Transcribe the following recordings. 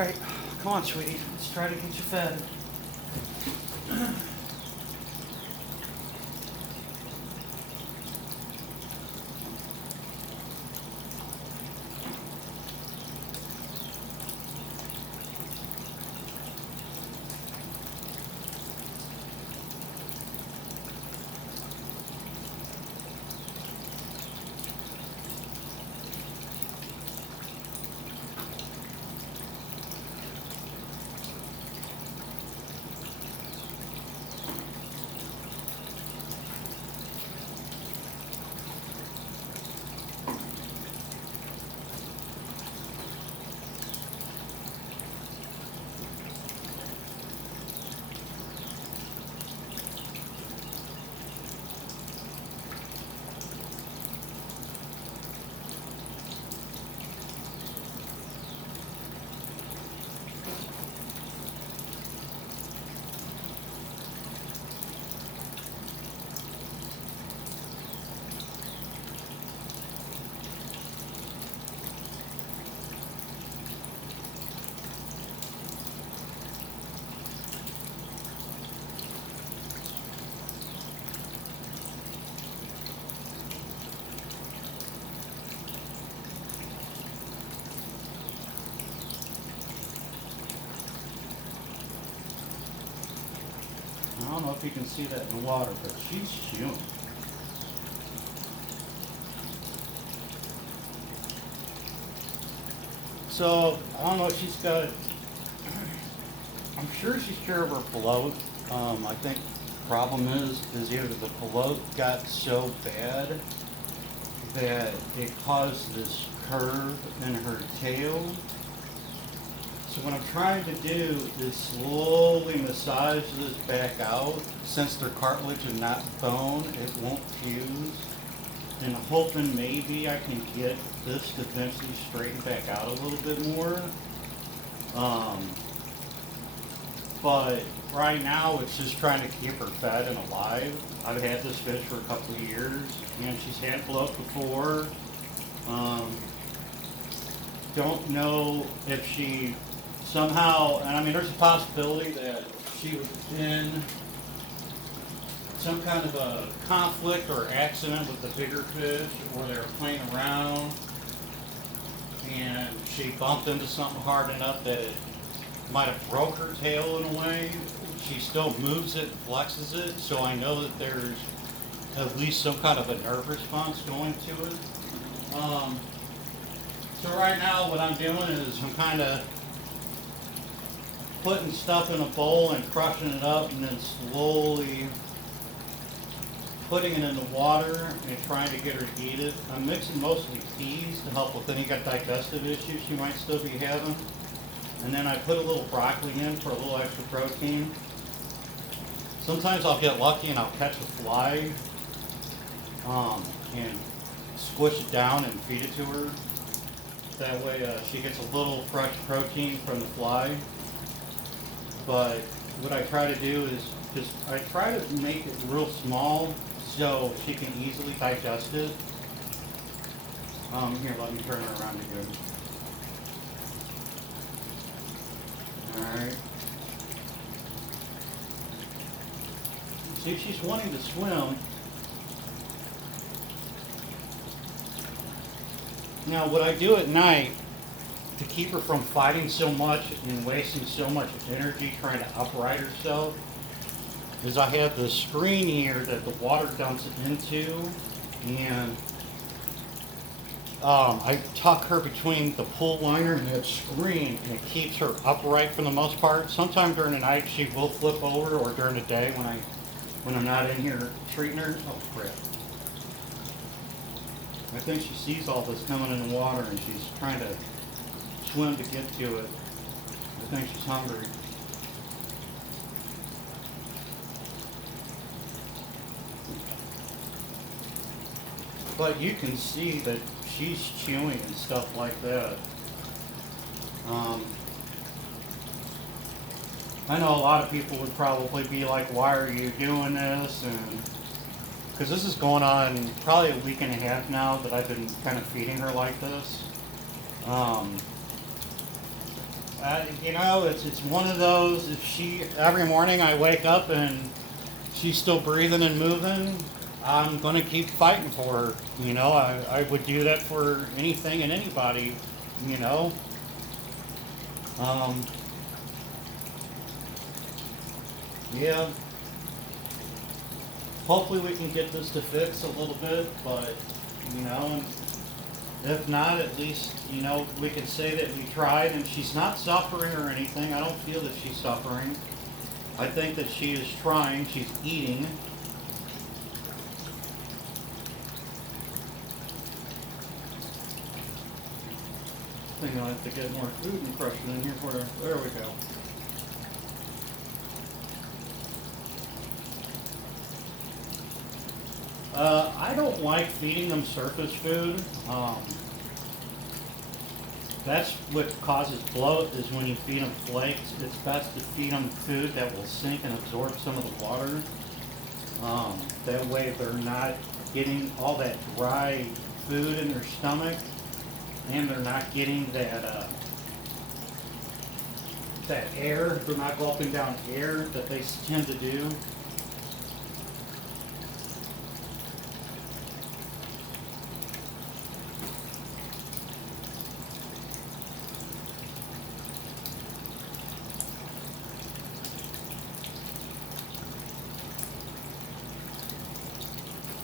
Alright, come on, sweetie. Let's try to get you fed. I don't know if you can see that in the water, but she's chewing. So, I don't know if she's got, I'm sure she's cured of her bloat. I think the problem is either the bloat got so bad that it caused this curve in her tail. So what I'm trying to do is slowly massage this back out. Since they're cartilage and not bone, it won't fuse. And hoping maybe I can get this to eventually straighten back out a little bit more. But right now it's just trying to keep her fed and alive. I've had this fish for a couple of years and she's had bloat before. Don't know if she somehow, and I mean, there's a possibility that she was in some kind of a conflict or accident with the bigger fish, or they were playing around and she bumped into something hard enough that it might have broke her tail in a way. She still moves it, flexes it, so I know that there's at least some kind of a nerve response going to it. So right now what I'm doing is I'm kind of putting stuff in a bowl and crushing it up and then slowly putting it in the water and trying to get her to eat it. I'm mixing mostly teas to help with any digestive issues she might still be having. And then I put a little broccoli in for a little extra protein. Sometimes I'll get lucky and I'll catch a fly and squish it down and feed it to her. That way she gets a little fresh protein from the fly. But what I try to do is just, I try to make it real small so she can easily digest it. Here, let me turn her around again. Alright. See, she's wanting to swim. Now, what I do at night to keep her from fighting so much and wasting so much energy trying to upright herself is I have this screen here that the water dumps it into, and I tuck her between the pool liner and that screen, and it keeps her upright for the most part. Sometime during the night she will flip over, or during the day when I'm not in here treating her. Oh crap. I think she sees all this coming in the water and she's trying to swim to get to it. I think she's hungry. But you can see that she's chewing and stuff like that. I know a lot of people would probably be like, why are you doing this? And because this is going on probably a week and a half now that I've been kind of feeding her like this. You know, it's one of those. If she every morning I wake up and she's still breathing and moving, I'm gonna keep fighting for her. You know, I would do that for anything and anybody. You know, um, yeah. Hopefully we can get this to fix a little bit, but you know, if not, at least you know we can say that we tried, and she's not suffering or anything. I don't feel that she's suffering. I think that she is trying. She's eating. I think I'll have to get more food and crush it in here for her. There we go. I don't like feeding them surface food. That's what causes bloat is when you feed them flakes. It's best to feed them food that will sink and absorb some of the water. That way they're not getting all that dry food in their stomach, and they're not getting that air. They're not gulping down air that they tend to do.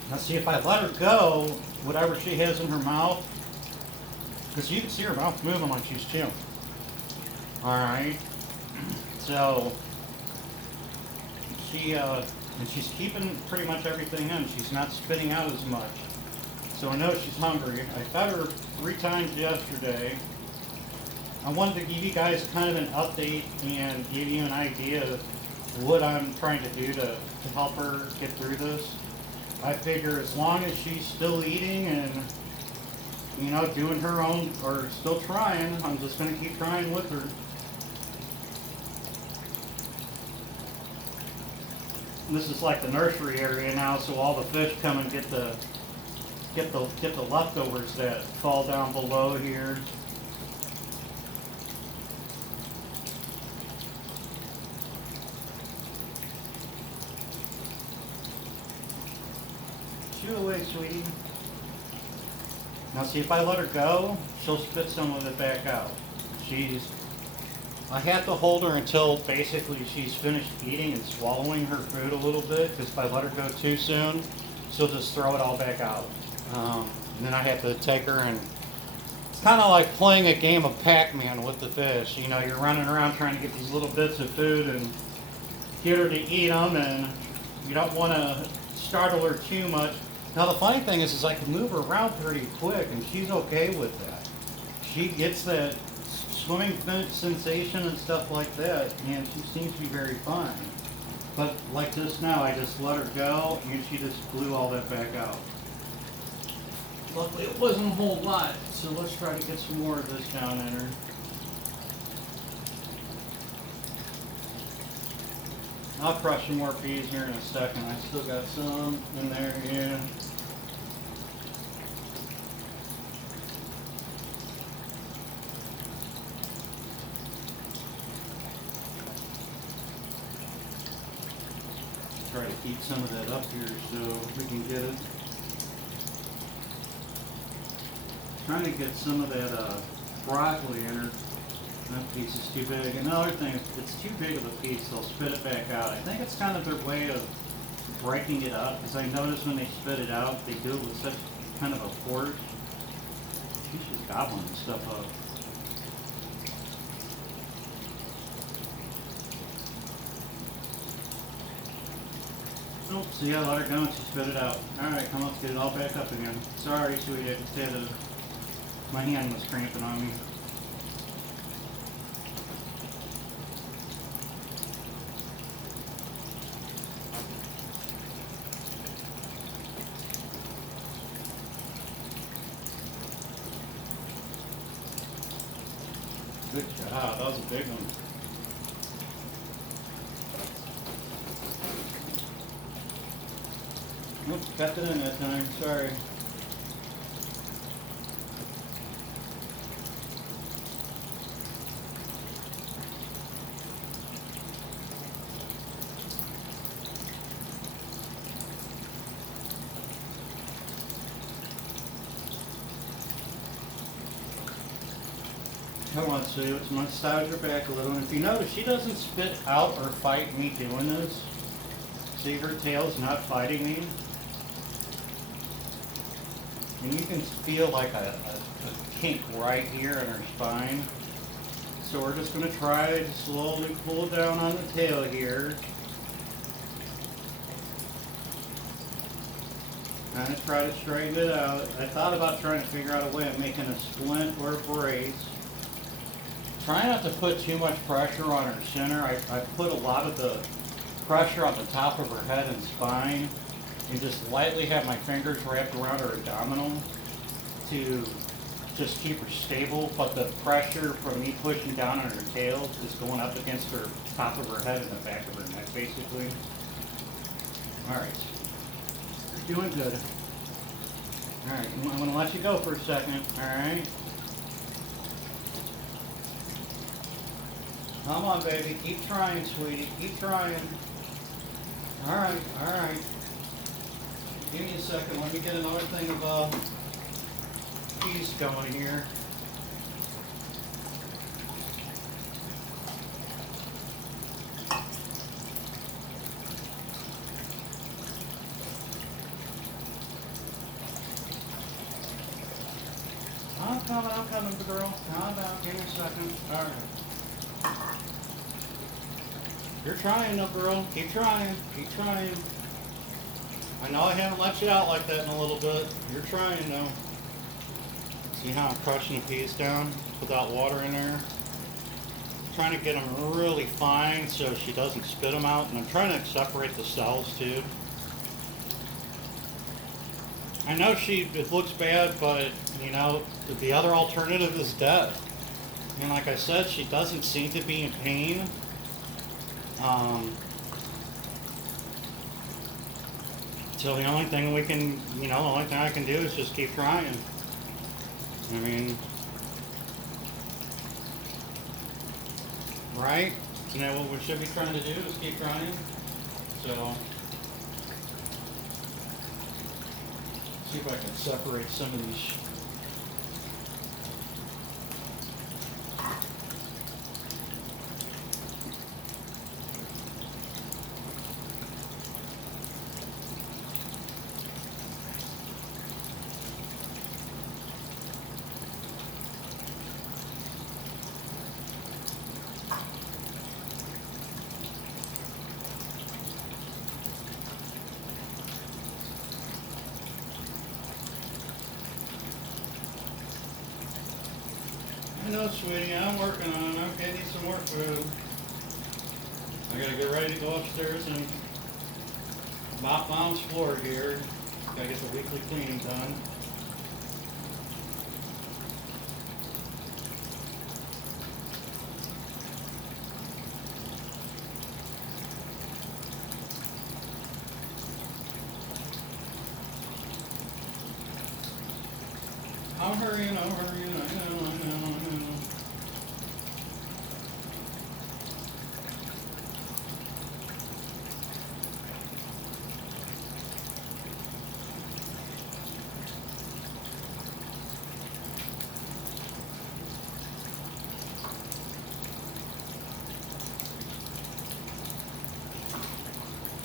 Now see, if I let her go, whatever she has in her mouth, because you can see her mouth moving like she's chewing. Alright, so and she's keeping pretty much everything in. She's not spitting out as much. So I know she's hungry. I fed her 3 times yesterday. I wanted to give you guys kind of an update and give you an idea of what I'm trying to do to help her get through this. I figure as long as she's still eating and, you know, doing her own, or still trying, I'm just going to keep trying with her. This is like the nursery area now, so all the fish come and get the leftovers that fall down below here. Chew away, sweetie. Now see, if I let her go, she'll spit some of it back out. I have to hold her until basically she's finished eating and swallowing her food a little bit, because if I let her go too soon, she'll just throw it all back out. And then I have to take her, and it's kind of like playing a game of Pac-Man with the fish. You know, you're running around trying to get these little bits of food and get her to eat them, and you don't want to startle her too much. Now the funny thing is I can move her around pretty quick, and she's okay with that. She gets that swimming sensation and stuff like that, and she seems to be very fine. But like this now, I just let her go, and she just blew all that back out. Luckily it wasn't a whole lot, so let's try to get some more of this down in her. I'll crush some more peas here in a second. I still got some in there, yeah. Try to keep some of that up here so we can get it. Trying to get some of that broccoli in her. That piece is too big. Another thing, if it's too big of a piece, they'll spit it back out. I think it's kind of their way of breaking it up, because I notice when they spit it out, they do it with such kind of a force. She's just gobbling stuff up. Oh, see, I let her go and she spit it out. Alright, come on, let's get it all back up again. Sorry, sweetie, I just had to, my hand was cramping on me. Good job, that was a big one. Oops, kept it in that time, sorry. Hold on, Sue. Let's massage her back a little. And if you notice, she doesn't spit out or fight me doing this. See, her tail's not fighting me. And you can feel like a kink right here in her spine. So we're just going to try to slowly pull down on the tail here. Kind of try to straighten it out. I thought about trying to figure out a way of making a splint or a brace. Try not to put too much pressure on her center. I put a lot of the pressure on the top of her head and spine, and just lightly have my fingers wrapped around her abdominal to just keep her stable, but the pressure from me pushing down on her tail is going up against her top of her head and the back of her neck, basically. Alright. You're doing good. Alright, I'm going to let you go for a second, alright? Come on, baby. Keep trying, sweetie. Keep trying. Alright, alright. Give me a second. Let me get another thing of peas going here. I'm coming, girl. Calm down. Give me a second. Alright. You're trying though, girl. Keep trying. Keep trying. I know I haven't let you out like that in a little bit. You're trying though. See how I'm crushing the peas down without water in there? I'm trying to get them really fine so she doesn't spit them out. And I'm trying to separate the cells too. I know it looks bad, but you know, the other alternative is death. And like I said, she doesn't seem to be in pain. So the only thing we can, the only thing I can do is just keep trying. I mean, right? Isn't that what we should be trying to do, is keep trying? So, see if I can separate some of these. I know, sweetie, I'm working on it. Okay, I need some more food. I gotta get ready to go upstairs and mop Mom's floor here. Gotta get the weekly cleaning done. I'm hurrying, I know.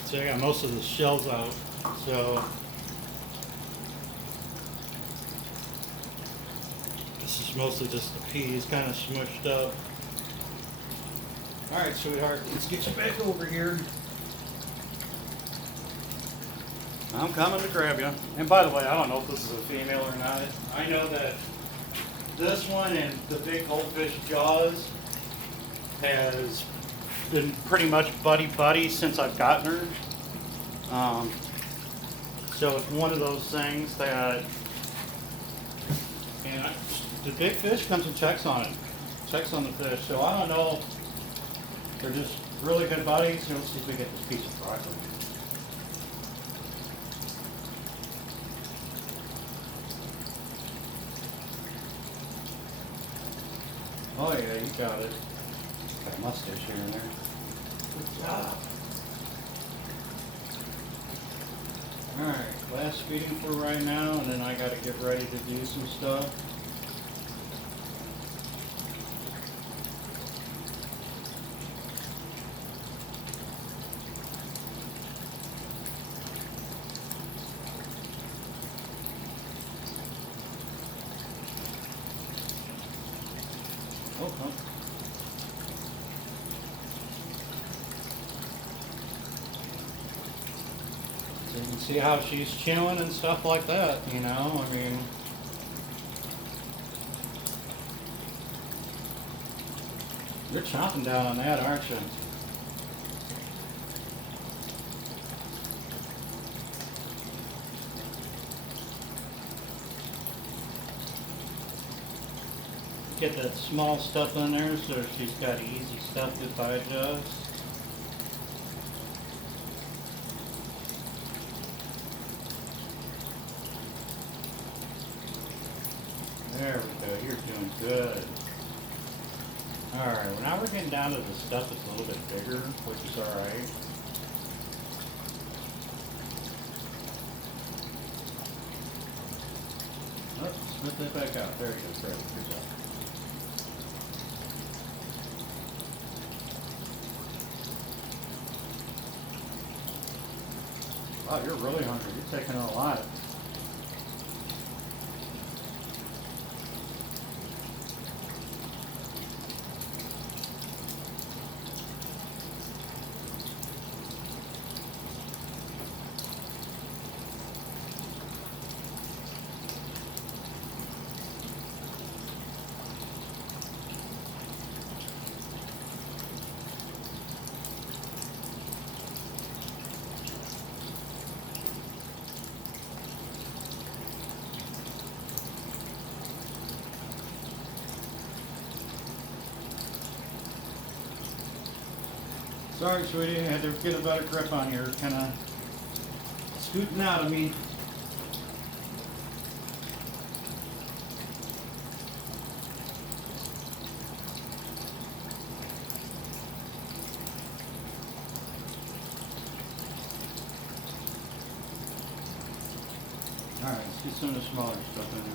So I got most of the shells out, so this is mostly just the peas kind of smushed up. Alright, sweetheart, let's get you back over here. I'm coming to grab you. And by the way, I don't know if this is a female or not. I know that this one and the big goldfish Jaws has been pretty much buddy-buddy since I've gotten her. So it's one of those things that, and the big fish comes and checks on it, checks on the fish. So I don't know, they're just really good buddies. Let's see if we get this piece of broccoli. Oh yeah, you got it. Got a mustache here and there. Good job. Alright, last feeding for right now, and then I gotta get ready to do some stuff. Oh, oh. So you can see how she's chewing and stuff like that, you know, I mean. You're chomping down on that, aren't you? Get that small stuff in there so she's got easy stuff to digest. There we go, you're doing good. Alright, well now we're getting down to the stuff that's a little bit bigger, which is alright. Oh, spit that back out. There you go, great, good job. Wow, you're really hungry. You're taking a lot. Sorry, sweetie, I had to get a better grip on here. Kind of scooting out of me. Alright, let's get some of the smaller stuff in there.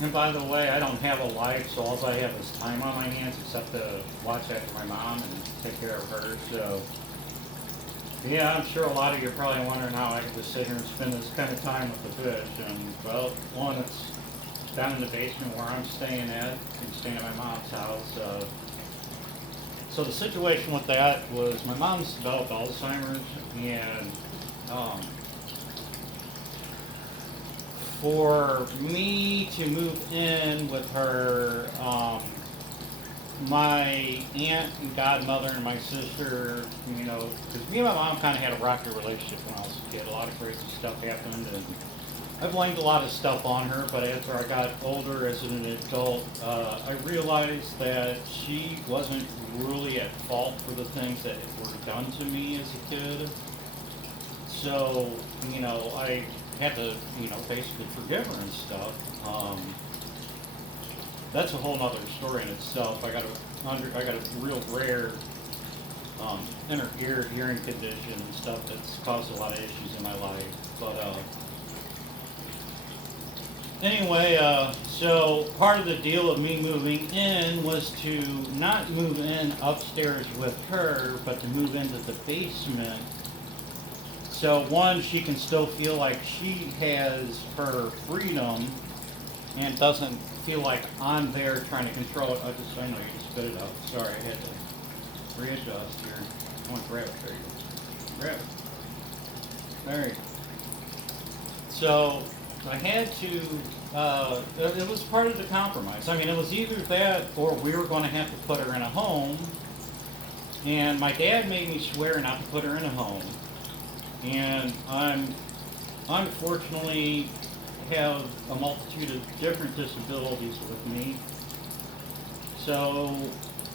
And by the way, I don't have a life, so all I have is time on my hands except to watch after my mom and take care of her. So, yeah, I'm sure a lot of you are probably wondering how I can just sit here and spend this kind of time with the fish. And, well, one, it's down in the basement where I'm staying at. I'm staying at my mom's house. So the situation with that was my mom's developed Alzheimer's, and for me to move in with her, my aunt and godmother and my sister, you know, because me and my mom kind of had a rocky relationship when I was a kid. A lot of crazy stuff happened, and I blamed a lot of stuff on her, but after I got older as an adult, I realized that she wasn't really at fault for the things that were done to me as a kid. So, you know, I had to, you know, basically forgive her and stuff. That's a whole nother story in itself. I got a real rare inner ear hearing condition and stuff that's caused a lot of issues in my life. But anyway, so part of the deal of me moving in was to not move in upstairs with her, but to move into the basement. So one, she can still feel like she has her freedom and doesn't feel like I'm there trying to control it. I know you spit it out. Sorry, I had to readjust here. I want to grab it. There you go. Grab it. There you go. So I had to, it was part of the compromise. I mean, it was either that or we were going to have to put her in a home. And my dad made me swear not to put her in a home. And I'm unfortunately have a multitude of different disabilities with me. So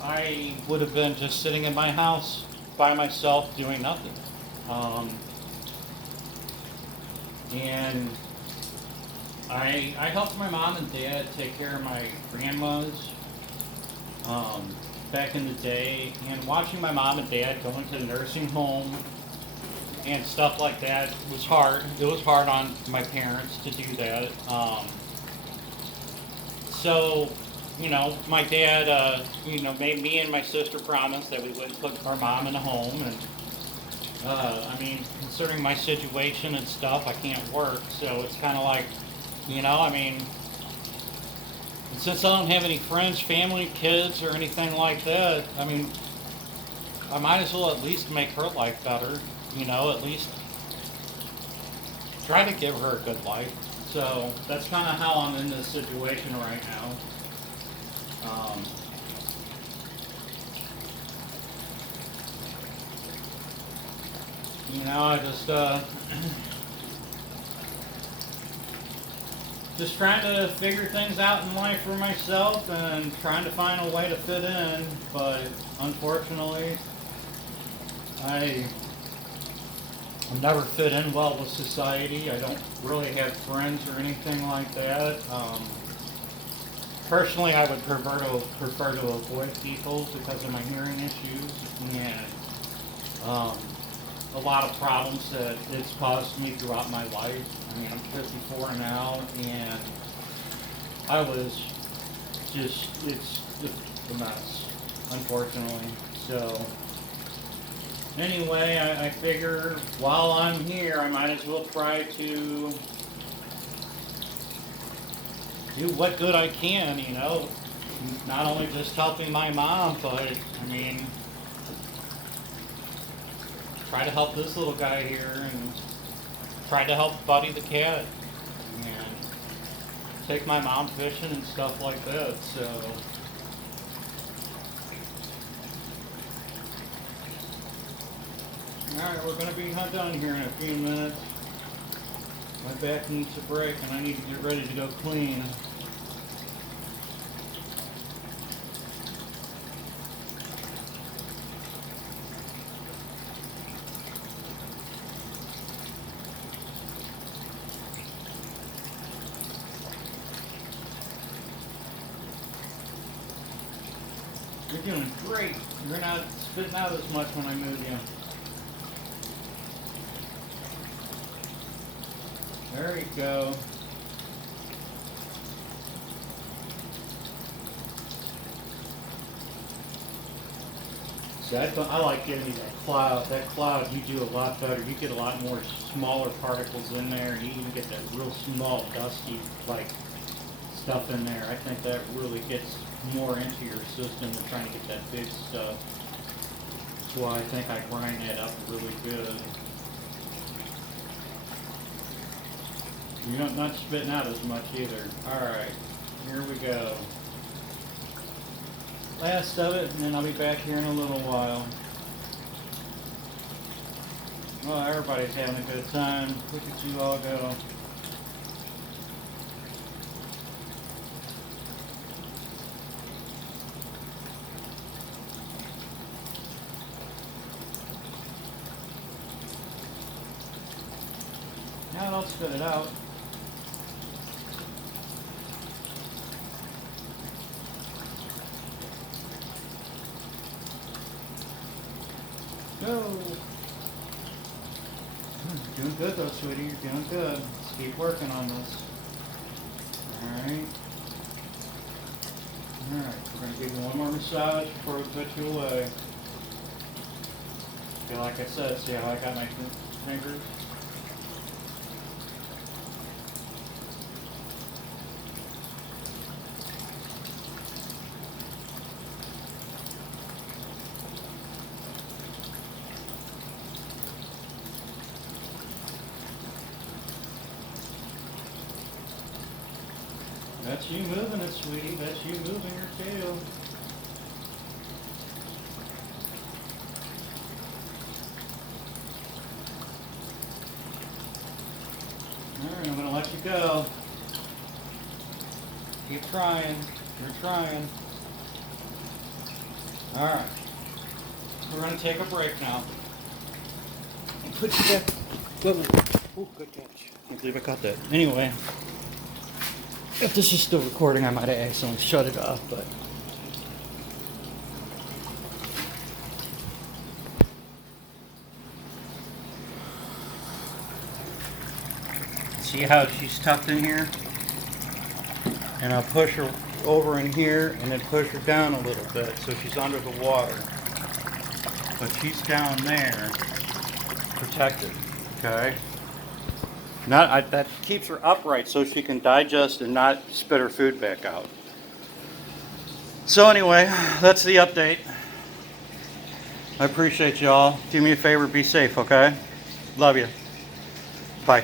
I would have been just sitting in my house by myself doing nothing. And I helped my mom and dad take care of my grandmas back in the day, and watching my mom and dad go into the nursing home and stuff like that was hard. It was hard on my parents to do that. So, my dad, made me and my sister promise that we wouldn't put our mom in a home, and considering my situation and stuff, I can't work, so it's kind of like, since I don't have any friends, family, kids, or anything like that, I might as well at least make her life better, at least try to give her a good life. So that's kind of how I'm in this situation right now. I just trying to figure things out in life for myself and trying to find a way to fit in, but unfortunately, I never fit in well with society. I don't really have friends or anything like that. Personally, I would prefer to avoid people because of my hearing issues and a lot of problems that it's caused me throughout my life. I'm 54 now, and I was it's a mess, unfortunately. So anyway, I figure while I'm here, I might as well try to do what good I can, not only just helping my mom, but try to help this little guy here and try to help Buddy the cat and take my mom fishing and stuff like that. So alright, we're going to be done here in a few minutes. My back needs a break and I need to get ready to go clean. You're doing great. You're not spitting out as much when I move you. There you go. See, I like giving you that cloud. That cloud, you do a lot better. You get a lot more smaller particles in there, and you even get that real small, dusty, stuff in there. I think that really gets more into your system than trying to get that big stuff. That's why I think I grind that up really good. You're not spitting out as much either. Alright, here we go. Last of it, and then I'll be back here in a little while. Well, everybody's having a good time. Look at you all go. Now don't spit it out. Go! Doing good though, sweetie. You're doing good. Let's keep working on this. Alright. Alright, we're going to give you one more massage before we put you away. Okay, like I said, see how I got my fingers? That's you moving it, sweetie. That's you moving your tail. go. Keep trying. You're trying. Alright. We're going to take a break now. And put you back. Oh, good catch. Can't believe I caught that. Anyway, if this is still recording, I might have accidentally shut it off, but. See how she's tucked in here? And I'll push her over in here and then push her down a little bit so she's under the water. But she's down there, protected, okay? That keeps her upright so she can digest and not spit her food back out. So anyway, that's the update. I appreciate y'all. Do me a favor, be safe, okay? Love you. Bye.